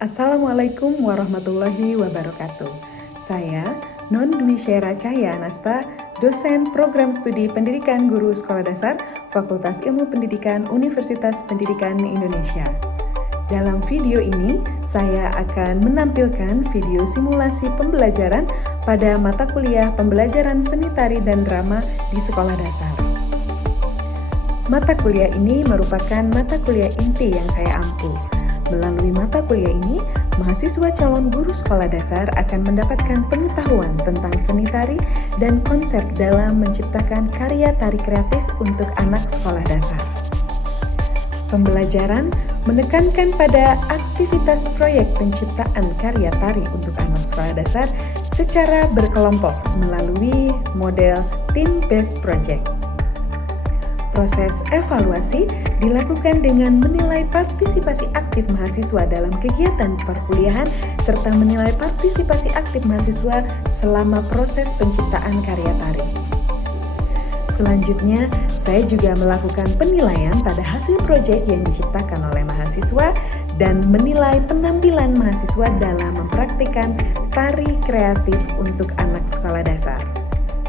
Assalamualaikum warahmatullahi wabarakatuh. Saya Non Dwi Syera Cahya Anasta, dosen Program Studi Pendidikan Guru Sekolah Dasar, Fakultas Ilmu Pendidikan Universitas Pendidikan Indonesia. Dalam video ini, saya akan menampilkan video simulasi pembelajaran pada mata kuliah pembelajaran seni tari dan drama di sekolah dasar. Mata kuliah ini merupakan mata kuliah inti yang saya ampu. Melalui mata kuliah ini, mahasiswa calon guru sekolah dasar akan mendapatkan pengetahuan tentang seni tari dan konsep dalam menciptakan karya tari kreatif untuk anak sekolah dasar. Pembelajaran menekankan pada aktivitas proyek penciptaan karya tari untuk anak sekolah dasar secara berkelompok melalui model team-based project. Proses evaluasi dilakukan dengan menilai partisipasi aktif mahasiswa dalam kegiatan perkuliahan serta menilai partisipasi aktif mahasiswa selama proses penciptaan karya tari. Selanjutnya, saya juga melakukan penilaian pada hasil proyek yang diciptakan oleh mahasiswa dan menilai penampilan mahasiswa dalam mempraktikkan tari kreatif untuk anak sekolah dasar.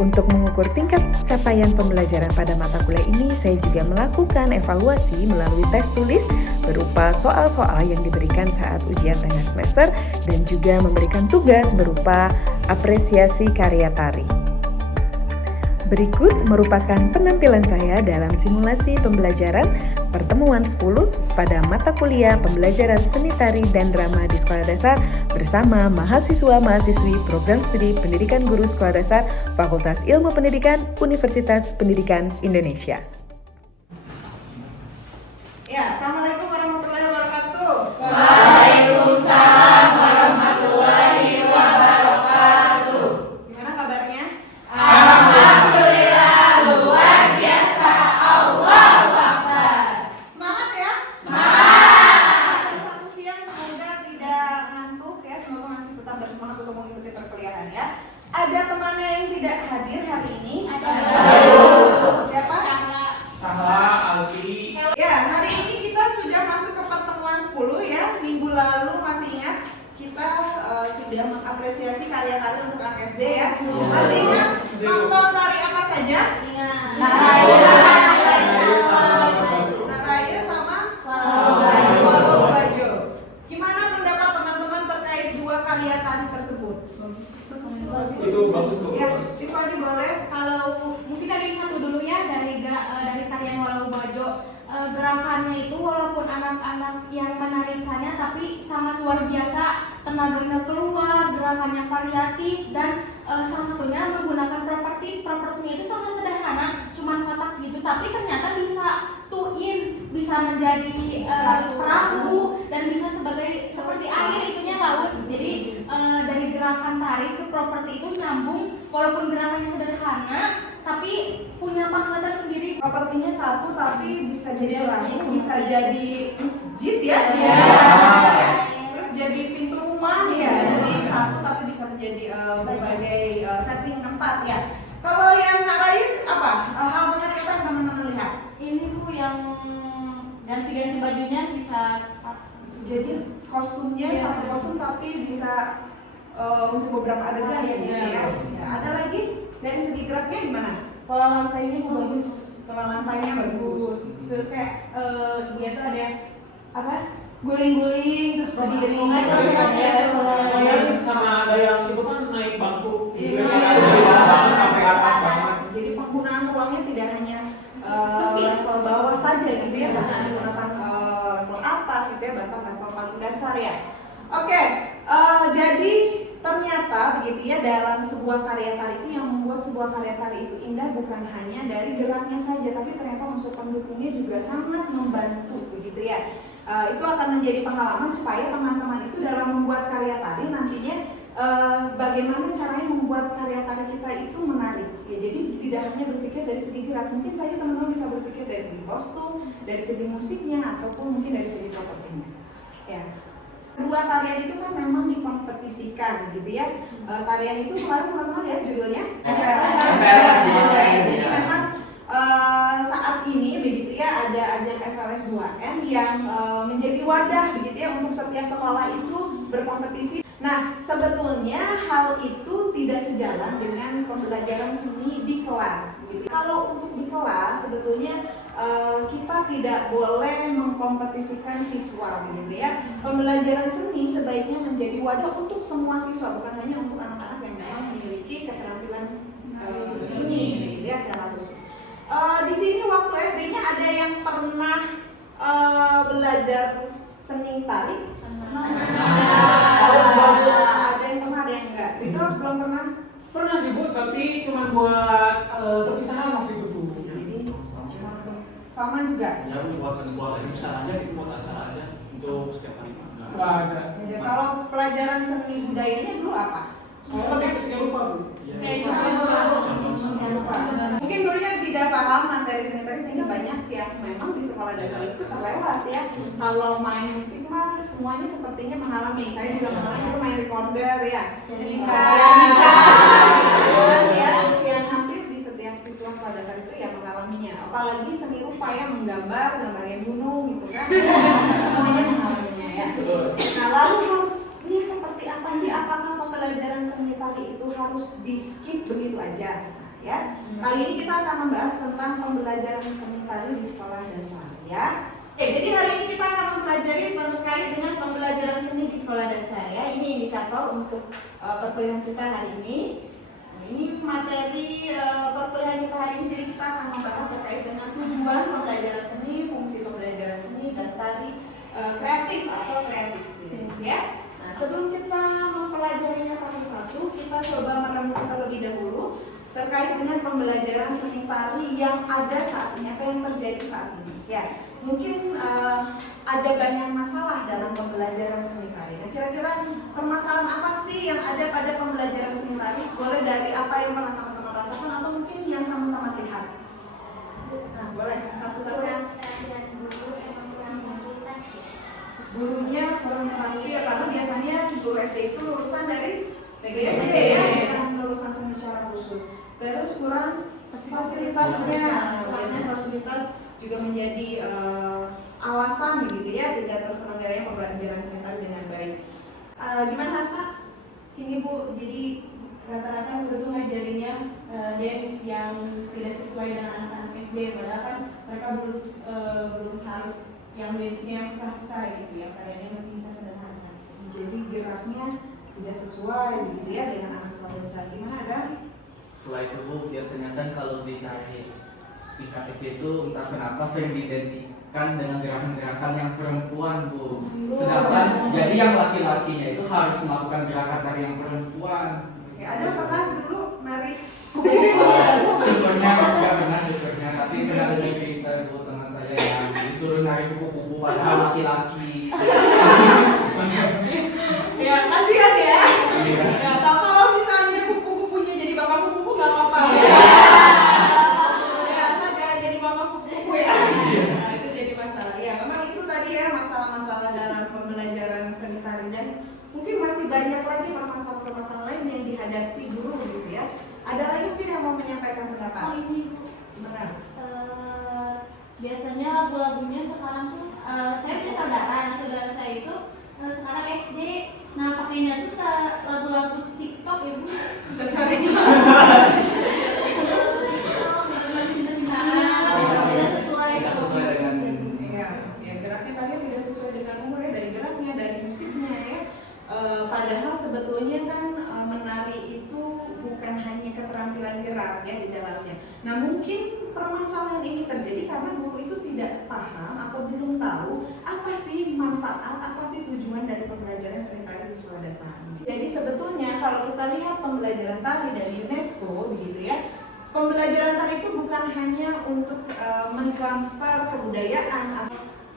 Untuk mengukur tingkat capaian pembelajaran pada mata kuliah ini, saya juga melakukan evaluasi melalui tes tulis berupa soal-soal yang diberikan saat ujian tengah semester dan juga memberikan tugas berupa apresiasi karya tari. Berikut merupakan penampilan saya dalam simulasi pembelajaran pertemuan 10 pada mata kuliah pembelajaran seni tari dan drama di sekolah dasar bersama mahasiswa-mahasiswi Program Studi Pendidikan Guru Sekolah Dasar Fakultas Ilmu Pendidikan Universitas Pendidikan Indonesia. Ya, Assalamualaikum warahmatullahi wabarakatuh. Waalaikumsalam warahmatullahi wabarakatuh. Gimana kabarnya? Alhamdulillah luar biasa. Allahu Akbar. Semangat ya? Semangat. Satu siang semoga tidak ngantuk ya, semoga masih tetap bersemangat untuk mengikuti perkuliahan ya. Ada temannya yang tidak hadir hari ini? Siapa? Sahla, Alfi. Ya, hari ini kita sudah masuk ke pertemuan 10 ya. Minggu lalu masih ingat kita sudah mengapresiasi karya-karya untuk anak SD ya. Masih ingat nonton tari apa saja? Naraya sama Walau Bajo. Gimana pendapat teman-teman terkait dua karya tari tersebut? Itu bagus tuh. Ya, Ibu Adi boleh. Kalau mungkin dari satu dulu ya, dari tarian Walau Bajo. Gerakannya itu walaupun anak-anak yang menarikannya tapi sangat luar biasa, tenaganya keluar, gerakannya variatif dan salah satunya menggunakan propertinya itu sangat sederhana, cuman kotak gitu tapi ternyata bisa bisa menjadi perahu dan bisa seperti air itunya laut. Jadi dari gerakan tari ke properti itu nyambung, walaupun gerakannya sederhana tapi punya makna tersendiri. Propertinya satu tapi bisa jadi perahu, bisa jadi masjid ya. Terus jadi pintu rumah ya. Jadi satu tapi bisa menjadi berbagai setting tempat ya. Kalau yang Kak Rayu apa? Hal menarik apa yang teman-teman lihat? Ini Bu yang ganti-ganti bajunya bisa cepat. Jadi kostumnya satu kostum tapi bisa untuk beberapa adegan ya gitu ya. Ada lagi dari segi geraknya gimana? Pola lantainya bagus. Pola lantainya bagus. Terus kayak dia tuh ada apa? Guling-guling terus berdiri. Iya, sama ada yang itu kan naik bangku. Iya. Banget sampai atas banget. Jadi penggunaan ruangnya tidak hanya Sempit. level bawah saja gitu ya, bahkan menggunakan level atas gitu ya, bahkan level paling dasar ya. Oke, jadi ternyata begitu ya, dalam sebuah karya tari itu yang membuat sebuah karya tari itu indah bukan hanya dari geraknya saja, tapi ternyata unsur pendukungnya juga sangat membantu begitu ya. Itu akan menjadi pengalaman supaya teman-teman itu dalam membuat karya tari nantinya bagaimana caranya membuat karya tari kita itu menarik ya. Jadi tidak hanya berpikir dari segi gerak, mungkin saja teman-teman bisa berpikir dari segi kostum, dari segi musiknya, ataupun mungkin dari segi propertinya ya. Kedua tarian itu kan memang dikompetisikan gitu ya. Tarian itu kemarin teman-teman lihat judulnya FLS. Jadi memang saat ini begitu ya, ada ajang FLS 2N yang menjadi wadah begitu ya untuk setiap sekolah itu berkompetisi. Nah, sebetulnya hal itu tidak sejalan dengan pembelajaran seni di kelas. Gitu. Kalau untuk di kelas, sebetulnya kita tidak boleh mengkompetisikan siswa, begitu ya. Pembelajaran seni sebaiknya menjadi wadah untuk semua siswa, bukan hanya untuk anak-anak yang memang memiliki keterampilan seni, gitu ya, secara khusus. Di sini waktu SD-nya ada yang pernah belajar seni tari? Ada yang pernah, ada yang enggak. Itu belum pernah? Pernah sih Bu, tapi cuma buat perpisahan waktu itu Bu. Jadi sama juga. Ya buat keluarga besar aja, itu buat acara aja untuk setiap hari. Nggak ada. Jadi, kalau pelajaran seni budayanya dulu apa? Saya lebih ke seni rupa Bu. Saya juga Lupa. Mungkin gurunya tidak paham materi seni tadi sehingga banyak yang memang di sekolah dasar itu terlewat ya. Kalau main musik mah semuanya sepertinya mengalami. Saya juga mengalami dulu main recorder ya. Ya, yang hampir di setiap siswa sekolah dasar itu yang mengalaminya. Apalagi seni rupa ya, gambarnya gunung gitu kan. Semuanya mengalaminya ya. Nah, lalu harusnya seperti apa sih? Apakah pembelajaran seni tari itu harus di skip begitu aja? Ya, kali ini kita akan membahas tentang pembelajaran seni tari di sekolah dasar ya. Jadi hari ini kita akan mempelajari terkait dengan pembelajaran seni di sekolah dasar ya. Ini indikator untuk perkuliahan kita hari ini. Nah, ini materi perkuliahan kita hari ini, jadi kita akan membahas terkait dengan tujuan pembelajaran seni, fungsi pembelajaran seni, dan tari kreatif atau kreativitas ya. Nah, sebelum kita mempelajarinya satu-satu, kita coba merenung terlebih dahulu terkait dengan pembelajaran seni tari yang ada saat ini, apa yang terjadi saat ini ya. Mungkin ada banyak masalah dalam pembelajaran seni tari. Nah, kira-kira permasalahan apa sih yang ada pada pembelajaran seni tari? Boleh dari apa yang pernah teman-teman rasakan atau mungkin yang teman-teman lihat. Nah, boleh satu-satu. Gurunya kurang terampil, karena biasanya guru SD itu lulusan dari PGSD ya, bukan lulusan seni secara khusus. Terus kurang fasilitasnya, biasanya fasilitas juga menjadi alasan begitu ya tidak terselenggaranya pembelajaran seni tari dengan baik. Gimana Hasta? Ini Bu, jadi rata-rata guru tuh ngajarinnya dance yang tidak sesuai dengan anak-anak SD, padahal kan mereka belum harus yang dance-nya yang susah-susah gitu ya, karyanya masih bisa sederhana. Jadi geraknya tidak sesuai gitu ya dengan anak sekolah dasar. Gimana ada? Setelah itu Bu, biasanya kan kalau di KTV itu entah kenapa sering diidentikan dengan gerakan-gerakan yang perempuan Bu. Sedangkan jadi yang laki-lakinya itu harus melakukan gerakan dari yang perempuan. Oke, ada pernah dulu nari? Syukurnya nggak pernah syukurnya, tapi pernah ada cerita Bu teman saya yang disuruh nari kupu-kupu padahal laki-laki. Ya kasihan ya. Iya. Ya, tapi kalau misalnya kupu-kupunya jadi bapak kupu nggak apa-apa. Ya, saja jadi bapak kupu ya. Nah, itu jadi masalah. Ya, memang itu tadi ya masalah-masalah dalam pembelajaran seni tari, dan mungkin masih banyak lagi permasalahan-permasalahan lain yang dihadapi guru gitu ya. Ada lagi mungkin yang mau menyampaikan pendapat? Oh ini Gimana? biasanya lagu-lagunya sekarang tuh saya punya saudara saya itu sekarang SD. Nah pakainya tuh ke lagu-lagu TikTok ya Bu. Tidak sesuai dengan Ya, geraknya tadi tidak sesuai dengan umurnya, dari geraknya, dari musiknya ya. Padahal sebetulnya kan menari itu bukan hanya keterampilan gerak ya di dalamnya. Nah, mungkin permasalahan ini terjadi karena guru itu tidak paham atau belum tahu apa sih manfaat, apa sih tujuan dari pembelajaran seni tari di sekolah dasar. Jadi sebetulnya kalau kita lihat pembelajaran tari dari UNESCO begitu ya, pembelajaran tari itu bukan hanya untuk mentransfer kebudayaan.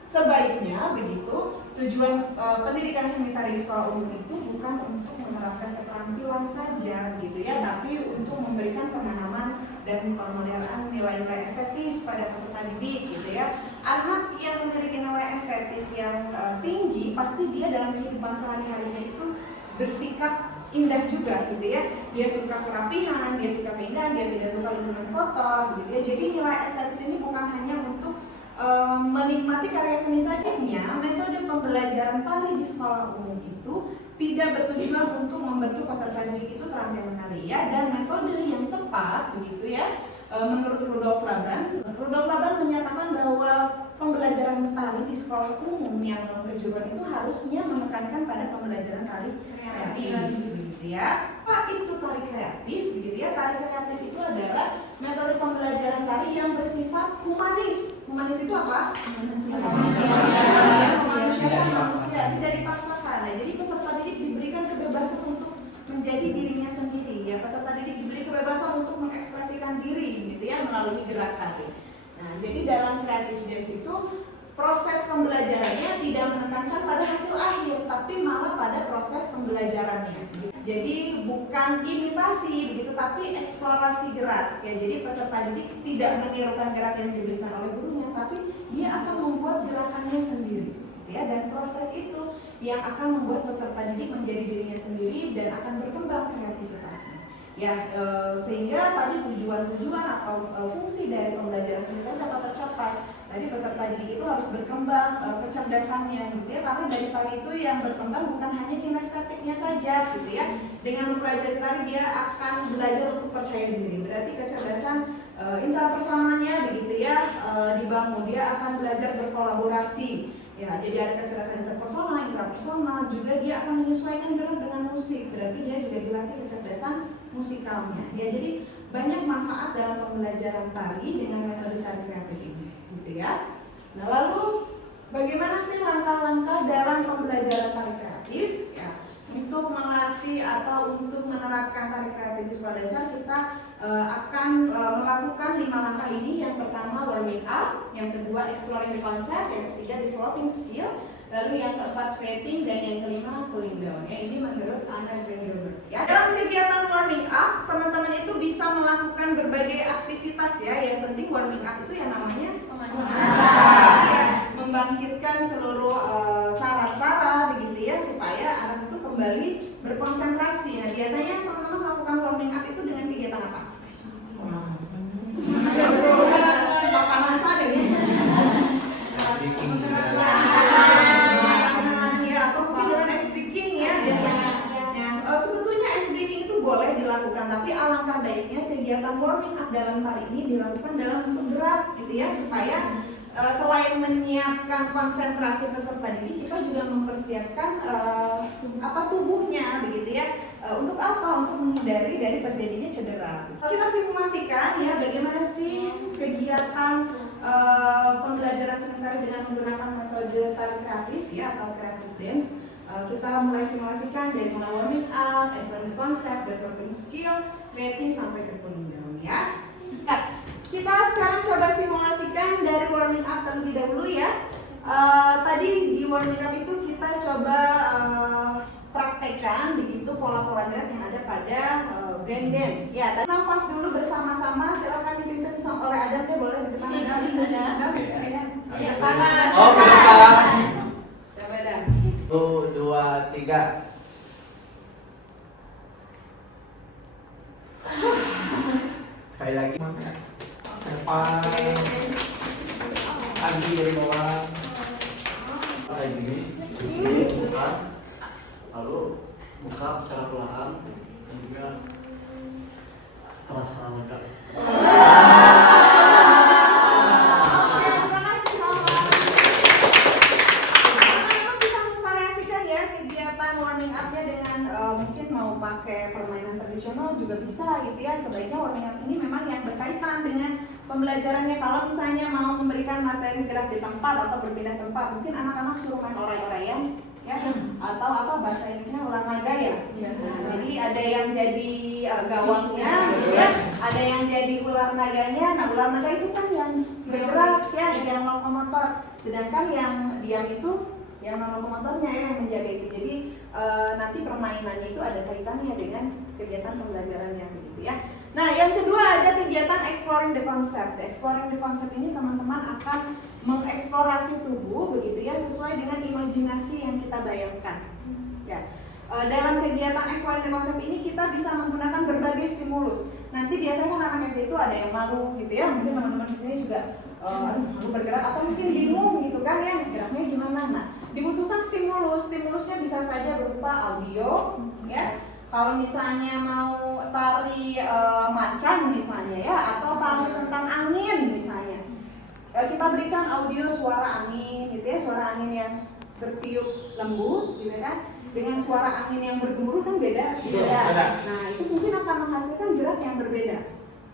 Sebaiknya begitu, tujuan pendidikan seni tari di sekolah umum itu bukan untuk menerapkan keterampilan saja gitu ya, tapi untuk memberikan pemahaman dan pemodelan nilai-nilai estetis pada peserta didik gitu ya. Anak yang memiliki nilai estetis yang tinggi, pasti dia dalam kehidupan sehari-harinya itu bersikap indah juga gitu ya. Dia suka kerapihan, dia suka keindahan, dia tidak suka lingkungan kotor gitu ya. Jadi nilai estetis ini bukan hanya untuk menikmati karya seni saja. Metode pembelajaran tari di sekolah umum itu tidak bertujuan untuk membentuk peserta didik itu terampil menari ya, dan metode yang tepat begitu ya. Menurut Rudolf Laban menyatakan bahwa pembelajaran tari di sekolah umum yang non kejuruan itu harusnya menekankan pada pembelajaran tari kreatif gitu ya. Apa itu tari kreatif gitu ya? Tari kreatif itu adalah metode pembelajaran tari yang bersifat humanis. Humanis itu apa? Memanusiakan manusia, tidak dipaksakan. Nah, jadi peserta didik diberikan kebebasan untuk menjadi dirinya sendiri ya. Peserta didik diberi kebebasan untuk mengekspresikan diri gitu ya melalui gerak tari. Nah, jadi dalam creative dance itu proses pembelajarannya tidak menekankan pada hasil akhir, tapi malah pada proses pembelajarannya. Jadi bukan imitasi begitu, tapi eksplorasi gerak. Ya, jadi peserta didik tidak menirukan gerak yang diberikan oleh gurunya, tapi dia akan membuat gerakannya sendiri. Ya, dan proses itu yang akan membuat peserta didik menjadi dirinya sendiri dan akan berkembang kreativitasnya. Ya, sehingga tadi tujuan-tujuan atau fungsi dari pembelajaran seni tari dapat tercapai. Tadi peserta didik itu harus berkembang kecerdasannya gitu ya, karena dari tari itu yang berkembang bukan hanya kinestetiknya saja gitu ya. Dengan mempelajari tari dia akan belajar untuk percaya diri. Berarti kecerdasan interpersonalnya begitu ya dibangun. Dia akan belajar berkolaborasi. Ya, jadi ada kecerdasan interpersonal, intrapersonal, juga dia akan menyesuaikan gerak dengan musik. Berarti dia juga dilatih kecerdasan musikalnya. Ya, jadi banyak manfaat dalam pembelajaran tari dengan metode tari kreatif ini, gitu ya. Nah, lalu bagaimana sih langkah-langkah dalam pembelajaran tari kreatif? Ya, untuk melatih atau untuk menerapkan tari kreatif di sekolah dasar kita akan melakukan 5 langkah ini. Yang pertama warming up, yang kedua exploring the concept, yang ketiga developing skill, lalu yang keempat creating, dan yang kelima cooling down. Ya, ini menurut Anna Greenberg. Ya, dalam kegiatan warming up, teman-teman itu bisa melakukan berbagai aktivitas ya. Yang penting warming up itu yang namanya pemanasan, ya, membangkitkan seluruh saraf-saraf begitu ya, supaya anak itu kembali berkonsentrasi. Nah, biasanya teman-teman melakukan warming up itu dengan kegiatan apa? Pemanasan ya, ya, atau mungkin dengan ice breaking ya biasanya. Nah, sebetulnya ice breaking itu boleh dilakukan, tapi alangkah baiknya kegiatan warming up dalam tari ini dilakukan dalam bentuk gerak gitu ya, supaya selain menyiapkan konsentrasi peserta didik, kita juga mempersiapkan tubuhnya begitu ya. Untuk apa? Untuk menghindari dari terjadinya cedera. Kita simulasikan ya bagaimana sih kegiatan pembelajaran seni tari dengan menggunakan metode tari kreatif ya, atau creative dance. Kita mulai simulasikan dari mulai warming up, exploring concept, developing skill, creating sampai ke cooling down ya. Kita sekarang coba simulasikan dari warming up terlebih dahulu ya. Tadi di warming up itu kita coba praktekkan begitu pola-pola gerak yang ada pada band dance ya. Tadi nafas dulu bersama-sama, silakan dipimpin oleh Adam deh, boleh di depan Adam. Ya, Pak. Oke, Kak. Coba Adam. 1, 2, 3. Sekali lagi. Depan, kaki dari bawah. Kayak gini, buka, lalu buka secara perlahan dan juga terasa lega. Mungkin mau pakai permainan tradisional juga bisa gitu ya. Sebaiknya warming up ini memang yang berkaitan dengan pembelajarannya. Kalau misalnya mau memberikan materi gerak di tempat atau berpindah tempat, mungkin anak-anak suruh main orey-oreyan ya, atau apa bahasa Inggrisnya ular naga ya. Nah, jadi ada yang jadi gawangnya gitu ya, ada yang jadi ular naganya. Nah, ular naga itu kan yang bergerak ya, yang lokomotor, sedangkan yang diam itu yang lokomotornya ya, yang menjaga itu. Jadi nanti permainannya itu ada kaitannya dengan kegiatan pembelajaran yang begitu ya. Nah, yang kedua ada kegiatan exploring the concept. Exploring the concept ini teman-teman akan mengeksplorasi tubuh begitu ya, sesuai dengan imajinasi yang kita bayangkan. Ya. Dalam kegiatan exploring the concept ini kita bisa menggunakan berbagai stimulus. Nanti biasanya kan anak SD itu ada yang malu gitu ya, mungkin teman-teman di sini juga malu bergerak atau mungkin bingung gitu kan ya, geraknya gimana. Nah, dibutuhkan stimulus. Stimulusnya bisa saja berupa audio, ya. Kalau misalnya mau tari macan misalnya ya, atau tari tentang angin misalnya, kita berikan audio suara angin, gitu ya, suara angin yang bertiup lembut, gitu kan, dengan suara angin yang bergemuruh kan beda. Nah itu mungkin akan menghasilkan gerak yang berbeda.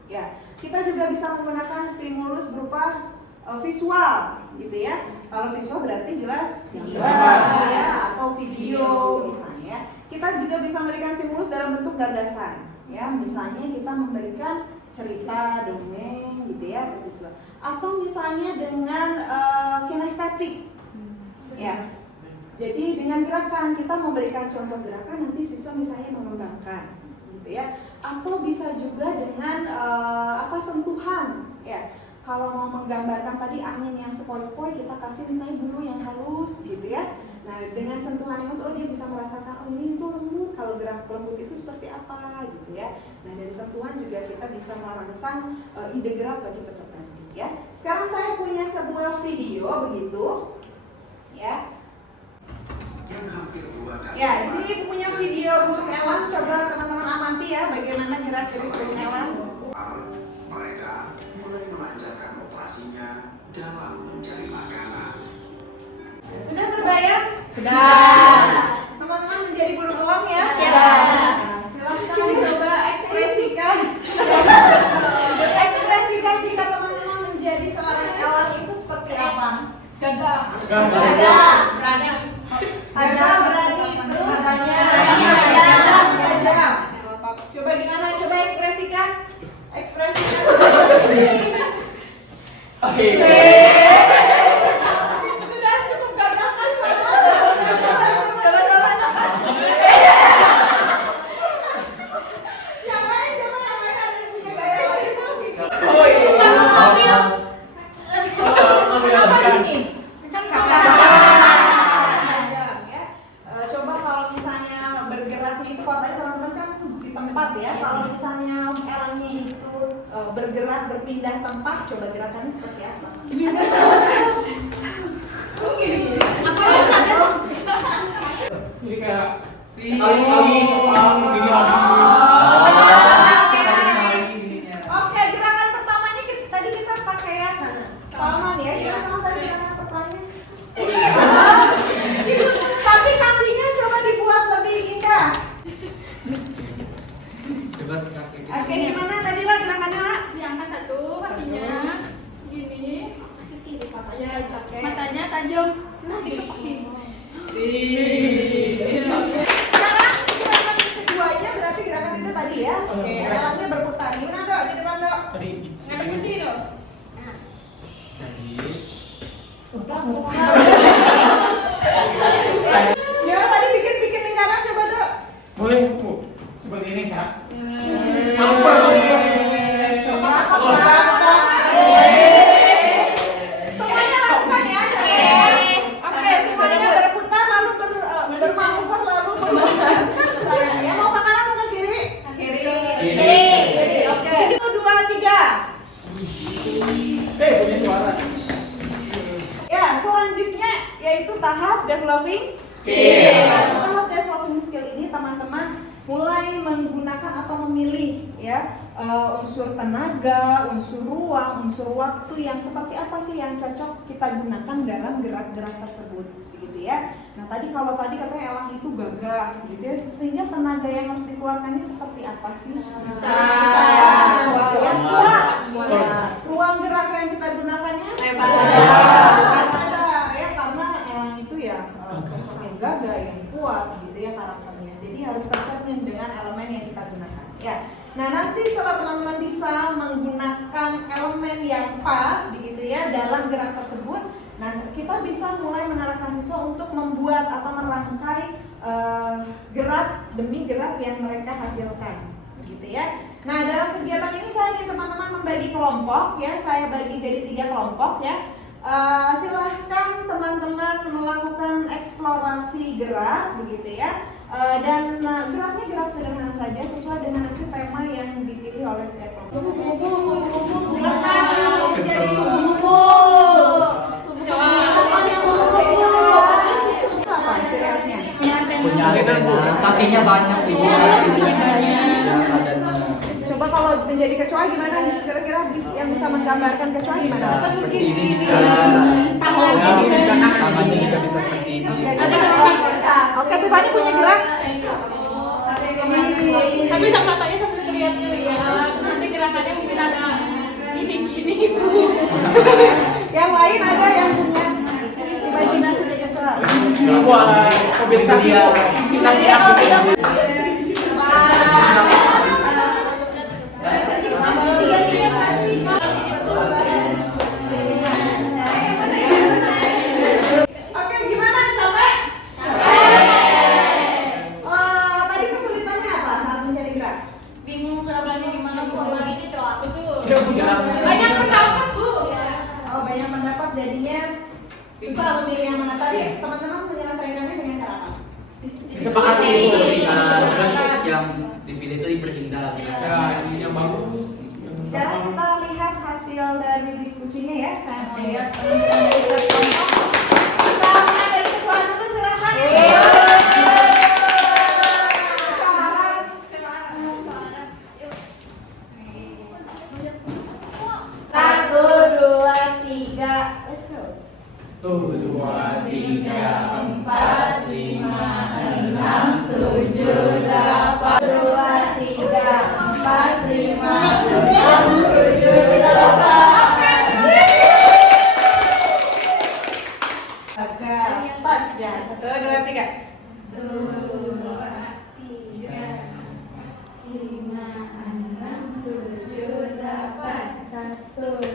Ya, kita juga bisa menggunakan stimulus berupa visual, gitu ya. Kalau visual berarti jelas gambar, ya, atau video misalnya. Kita juga bisa memberikan stimulus dalam bentuk gagasan, ya. Misalnya kita memberikan cerita, dongeng, gitu ya, ke siswa. Atau misalnya dengan kinestetik, ya. Jadi dengan gerakan kita memberikan contoh gerakan, nanti siswa misalnya mengembangkan, gitu ya. Atau bisa juga dengan sentuhan, ya. Kalau mau menggambarkan tadi angin yang sepoi-sepoi, kita kasih misalnya bulu yang halus, gitu ya. Nah dengan sentuhan yang halus, dia bisa merasakan, oh ini tuh lembut, kalau gerak lembut itu seperti apa, gitu ya. Nah dari sentuhan juga kita bisa merangsang ide gerak bagi peserta didik, ya. Sekarang saya punya sebuah video begitu, ya. Ya, di sini punya video burung elang. Coba teman-teman amati ya, bagaimana gerak dari burung elang. Mereka mulai melancarkan operasinya dalam mencari makanan. Sudah terbayang? Sudah. Teman-teman menjadi burung elang ya? Sudah. Nah, silahkan coba ekspresikan. Ekspresikan jika teman-teman menjadi seorang elang itu seperti apa? Gagah. Berani. Tajam, berani, terus tajam. Coba gimana? Coba ekspresikan. Ekspresikan. Oke. Sudah cukup gagah kan? Coba. Yang lain coba, yang lain ada yang punya gaya lain. Oh iya. Kenapa gini? Coba kalau misalnya bergeraknya itu, kalau tadi teman-teman kan di tempat ya. Kalau misalnya elangnya itu bergerak berpindah tempat, coba gerakannya seperti apa? Apa yang cadel? Jadi kayak sekali-sekali sini lagi. Oke, gerakan pertamanya tadi kita pakai ya Salman ya. Gimana sama tadi gerakan pertamanya? Tapi kakinya coba dibuat lebih indah. Coba kaki. Oke, gimana tadi lah gerakannya lah? Diangkat satu kakinya segini, matanya tajam, terus ditepakin. Sekarang gerakan keduanya berarti gerakan itu tadi ya. Elangnya berputar. Gimana Dok? Di depan Dok. Tadi Ngadep ke sini dong. Gimana tadi bikin lingkaran coba Dok. boleh Bu. Seperti ini Kak. Coba. Semuanya lakukan ya. Oke, semuanya berputar lalu bermanuver lalu berputar. Sayang ya. Mau ke kanan mau ke kiri? Kiri. Oke. 1, 2, 3. Punya suara. Ya, selanjutnya yaitu tahap developing Skill. Tahap developing skill ini teman-teman mulai menggunakan atau memilih ya unsur tenaga, unsur ruang, unsur waktu yang seperti apa sih yang cocok kita gunakan dalam gerak-gerak tersebut, gitu ya. Nah tadi kalau tadi katanya elang itu gagah, gitu ya, sehingga tenaga yang harus dikeluarkan ini seperti apa sih? Ruang gerak yang kita gunakannya ya, karena elang itu ya sosok yang gagah, yang kuat, gitu ya karakternya. Jadi harus tercermin dengan elemen yang kita gunakan. Ya. Nah nanti setelah teman-teman bisa menggunakan elemen yang pas, begitu ya, dalam gerak tersebut, nah kita bisa mulai mengarahkan siswa untuk membuat atau merangkai gerak demi gerak yang mereka hasilkan, gitu ya. Nah dalam kegiatan ini saya ingin teman-teman membagi kelompok ya, saya bagi jadi 3 kelompok ya. Silahkan teman-teman melakukan eksplorasi gerak, begitu ya. Dan geraknya gerak sederhana saja sesuai dengan nanti tema yang dipilih oleh setiap kelompok. Silahkan jadi buku. Teman yang buku. ciri khasnya? Punya antena, kakinya banyak gitu. Kakinya banyak. Ya, badannya. Coba kalau menjadi kecoa gimana? Kira-kira yang bisa menggambarkan kecoa Bisa gimana? seperti ini, bisa. Tangannya juga. Tangannya juga bisa seperti ini. Nanti kalau Oke, Tiffany punya gerak. sambil sama matanya sambil lihat-lihat. Nanti gerakannya mungkin ada gini-gini Bu. Yang lain ada yang punya imajinasi kecoa? Wah, mobilisasi Dia. kita lihat gitu. Oke, gimana? Capek? Tadi kesulitannya apa saat mencari gerak? Bingung gerakannya gimana Bu? Apalagi kecoa. Betul. Gerak. Banyak pendapat Bu. Oh, banyak pendapat jadinya susah memilih yang mana tadi. Teman-teman menyelesaikannya dengan cara apa? Disepakati itu Terus yang dipilih itu diperindah. ya ini yang bagus. Sekarang kita lihat hasil dari diskusinya ya. Saya mau lihat penampilan dari kelompok. Kita mulai dari ketua dulu, silakan. Satu, dua, tiga. Let's go. 1, 2, 3, 4, 5, 6, 7, 2, 3, 4, 5, 6, 7, 8. Oke, 4 ya. 1, 2, 3. 2, 3, 5, 6, 7, 8. 1.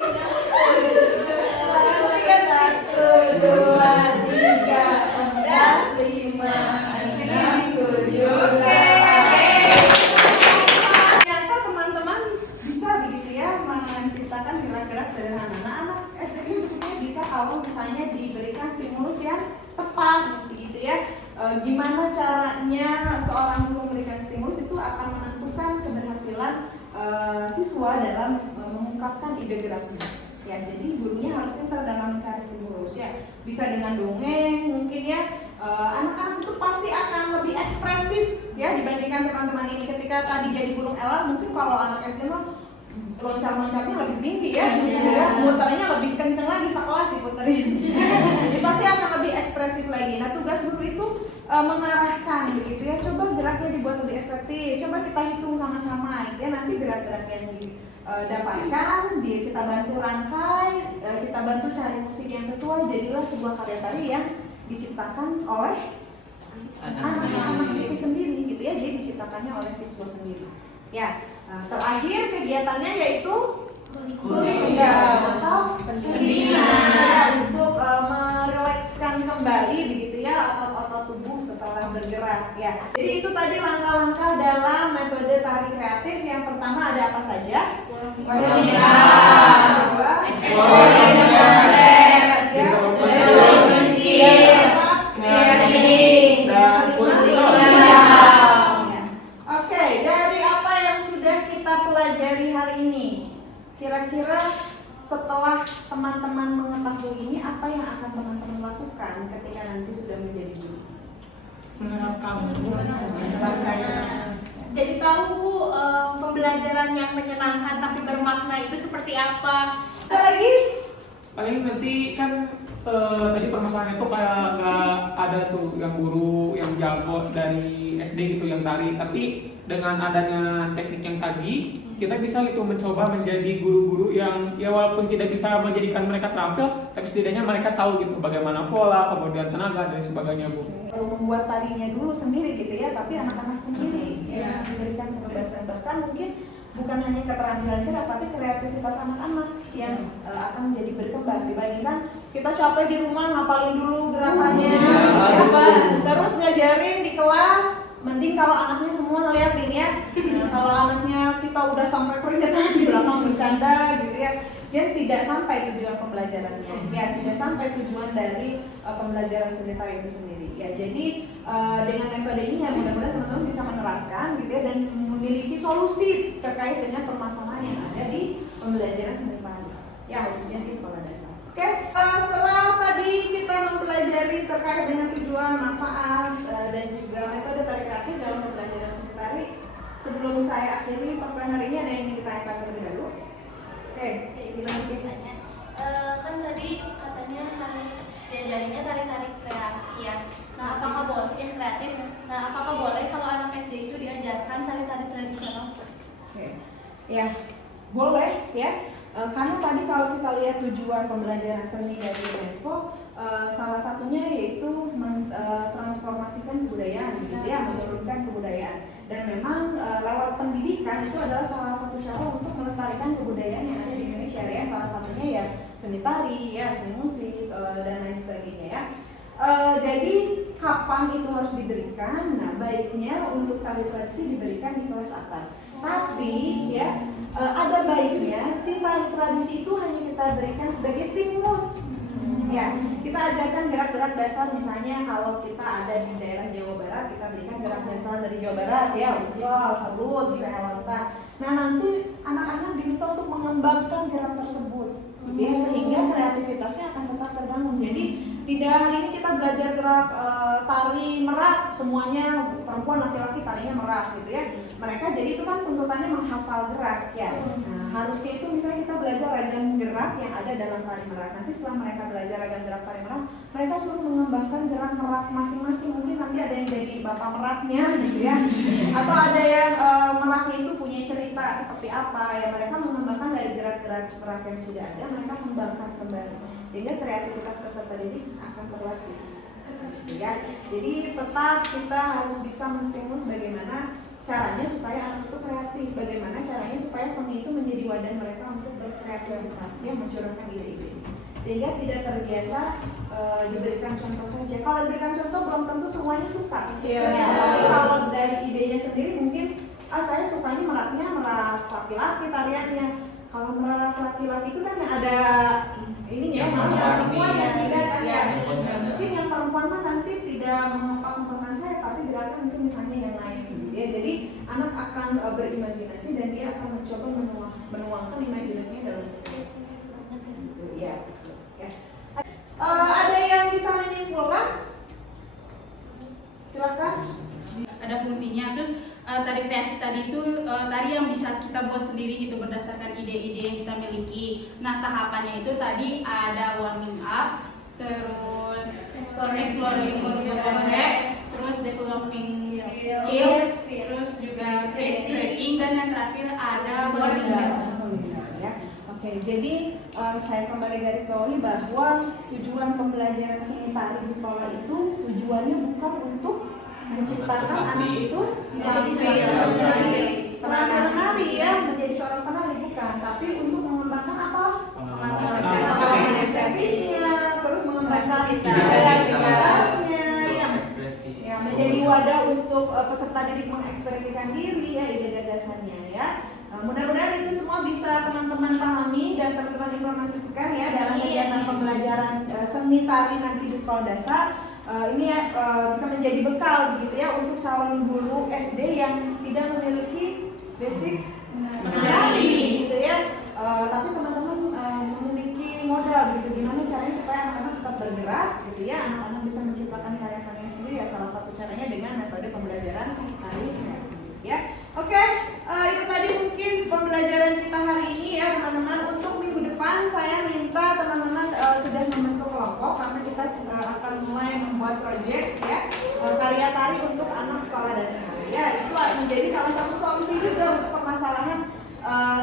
Ternyata teman-teman bisa begitu ya menciptakan gerak-gerak sederhana. Nah, anak SD ini sebetulnya bisa kalau misalnya diberikan stimulus yang tepat begitu ya. Gimana caranya seorang guru memberikan stimulus itu akan menentukan keberhasilan siswa dalam mengungkapkan ide geraknya. Ya, jadi gurunya harus pintar dalam mencari stimulus ya. Bisa dengan dongeng mungkin ya. Anak-anak itu pasti akan lebih ekspresif ya dibandingkan teman-teman ini. Ketika tadi jadi burung elang, mungkin kalau anak SD mah loncat-loncatnya lebih tinggi ya, muternya lebih kenceng lagi sekelas diputerin. Jadi pasti akan lebih ekspresif lagi. Nah, tugas guru itu mengarahkan begitu ya. Coba geraknya dibuat lebih estetis. Coba kita hitung sama-sama ya, nanti gerak-gerak yang didapatkan, kita bantu rangkai, kita bantu cari musik yang sesuai, jadilah sebuah karya tari yang diciptakan oleh anak-anak itu sendiri gitu ya. Jadi diciptakannya oleh siswa sendiri. Ya, terakhir kegiatannya yaitu kuliah atau pendinginan untuk merilekskan kembali begitu ya otot-otot tubuh setelah bergerak ya. Jadi itu tadi langkah-langkah dalam metode tari kreatif. Yang pertama ada apa saja? Oke, dari apa yang sudah kita pelajari hari ini, kira-kira setelah teman-teman mengetahui ini, apa yang akan teman-teman lakukan ketika nanti sudah menjadi guru? Menerapkan. Jadi tahu Bu, pembelajaran yang menyenangkan tapi bermakna itu seperti apa? Ada lagi? Paling nanti kan tadi permasalahannya tuh kayak nggak ada tuh yang guru yang jago dari SD gitu yang tari, tapi dengan adanya teknik yang tadi kita bisa gitu mencoba menjadi guru-guru yang ya walaupun tidak bisa menjadikan mereka terampil, tapi setidaknya mereka tahu gitu bagaimana pola, kemudian tenaga dan sebagainya Bu. Perlu membuat tarinya dulu sendiri gitu ya, tapi anak-anak sendiri yang diberikan kebebasan, bahkan mungkin bukan hanya keterampilan gerak, tapi kreativitas anak-anak yang akan menjadi berkembang dibandingkan kita capek di rumah ngapalin dulu gerakannya, terus ngajarin di kelas. Mending kalau anaknya semua ngeliatin ya. Kalau anaknya kita udah sampai keringetan di belakang bercanda gitu ya, dan tidak sampai tujuan pembelajarannya, ya tidak sampai tujuan dari pembelajaran seni tari itu sendiri. Ya jadi dengan metode ini ya mudah-mudahan teman-teman bisa menerapkan gitu ya dan memiliki solusi terkait dengan permasalahan yang ada di pembelajaran seni tari, ya khususnya di sekolah dasar. Oke, setelah tadi kita mempelajari terkait dengan tujuan, manfaat, dan juga metode tari kreatif dalam pembelajaran seni tari. Sebelum saya akhiri paparan hari ini, ada yang ingin ditanyakan terlebih dahulu? Oke, dilanjut. Kan tadi katanya harus diajarinya tari-tari kreasi ya. Nah, apakah boleh ya kreatif? Nah, apakah boleh kalau anak SD itu diajarkan tari-tari tradisional? Oke, ya boleh ya. Karena tadi kalau kita lihat tujuan pembelajaran seni dari UNESCO, salah satunya yaitu transformasikan kebudayaan, gitu ya, menurunkan kebudayaan. Dan memang lewat pendidikan itu adalah salah satu cara untuk melestarikan kebudayaan yang ada di Indonesia ya. Salah satunya ya seni tari, ya seni musik, dan lain sebagainya ya. Jadi kapan itu harus diberikan? Nah, baiknya untuk tari tradisi diberikan di kelas atas. Tapi ya ada baiknya si tari tradisi itu hanya kita berikan sebagai stimulus. Ya, kita ajarkan gerak-gerak dasar, misalnya kalau kita ada di daerah Jawa Barat, kita berikan gerak dasar dari Jawa Barat ya, wow, salut, misalnya lontar. Nah, nanti anak-anak diminta untuk mengembangkan gerak tersebut, ya, sehingga kreativitasnya akan tetap terbangun. Jadi tidak hari ini kita belajar gerak tari merak, semuanya perempuan laki-laki tarinya merak gitu ya. Mereka jadi itu kan tuntutannya menghafal gerak ya. Nah, harusnya itu misalnya kita belajar ragam gerak yang ada dalam tari merak. Nanti setelah mereka belajar ragam gerak tari merak, mereka suruh mengembangkan gerak merak masing-masing. Mungkin nanti ada yang jadi bapak meraknya gitu ya. Atau ada yang meraknya itu punya cerita seperti apa ya. Mereka mengembangkan dari gerak-gerak merak yang sudah ada, mereka kembangkan kembali. Sehingga kreativitas peserta didik akan terlatih. Ya. Jadi tetap kita harus bisa menstimulus bagaimana caranya supaya anak itu kreatif, bagaimana caranya supaya seni itu menjadi wadah mereka untuk berkreativitas, ya, mencurahkan ide-ide. Sehingga tidak terbiasa diberikan contoh saja. Kalau diberikan contoh belum tentu semuanya suka. Ya, tapi kalau dari idenya sendiri mungkin saya sukanya meraknya merak laki-laki tariannya. Kalau merak laki-laki itu kan yang ada ininya ya, mas perempuan yang tidak kan ya. Mungkin yang perempuan mah nanti tidak mengempak-empakkan saya, tapi gerakan mungkin misalnya yang lain. Ya, jadi anak akan berimajinasi dan dia akan mencoba menuangkan imajinasinya dalam ya. Ya. Ada yang bisa menyimpulkan? Silakan. Ada fungsinya. Terus tari kreasi tadi itu tari yang bisa kita buat sendiri gitu berdasarkan ide-ide yang kita miliki. Nah, tahapannya itu tadi ada warming up, terus exploring the concept, terus developing skills, terus juga creating, dan yang terakhir ada warming up. Ya. Oke, jadi saya kembali garis bawahi bahwa tujuan pembelajaran seni tari di sekolah itu tujuannya bukan untuk menciptakan anak itu menjadi penari ya, menjadi seorang penari, bukan, tapi untuk mengembangkan apa? Ekspresinya, terus mengembangkan kreativitasnya, yang menjadi wadah untuk peserta didik mengekspresikan diri ya, ide gagasannya ya. Mudah-mudahan itu semua bisa teman-teman pahami dan teman-teman implementasikan ya dalam kegiatan pembelajaran seni tari nanti di sekolah dasar. Ini ya bisa menjadi bekal begitu ya untuk calon guru SD yang tidak memiliki basic menari gitu ya. Tapi teman-teman memiliki modal gitu, gimana caranya supaya anak-anak tetap bergerak gitu ya, anak-anak bisa menciptakan karya-karya sendiri ya, salah satu caranya dengan metode pembelajaran tari ya. Oke, itu tadi mungkin pembelajaran kita hari ini ya teman-teman. Untuk minggu depan saya minta teman-teman sudah membentuk kelompok karena kita akan mulai membuat proyek ya, karya tari untuk anak sekolah dasar ya. Itu menjadi salah satu solusi juga untuk permasalahan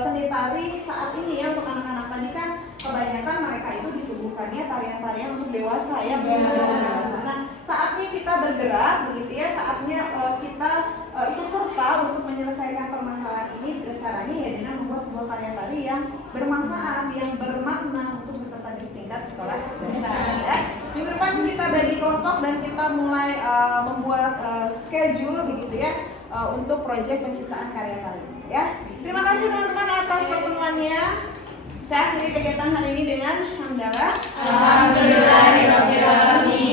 seni tari saat ini ya. Untuk anak-anak tadi kan kebanyakan mereka itu disuguhkannya tarian-tarian untuk dewasa ya, dewasa. Nah, saatnya kita bergerak begitu ya, saatnya kita ikut serta untuk menyelesaikan permasalahan ini. Caranya ya dengan membuat sebuah karya tari yang bermanfaat, yang bermakna untuk peserta di tingkat sekolah dasar ya. Minggu depan kita bagi kelompok dan kita mulai membuat schedule begitu ya untuk proyek penciptaan karya tari ya. Terima kasih teman-teman atas pertemuannya. Saya akhiri kegiatan hari ini dengan hamdalah. Alhamdulillahirabbil alamin.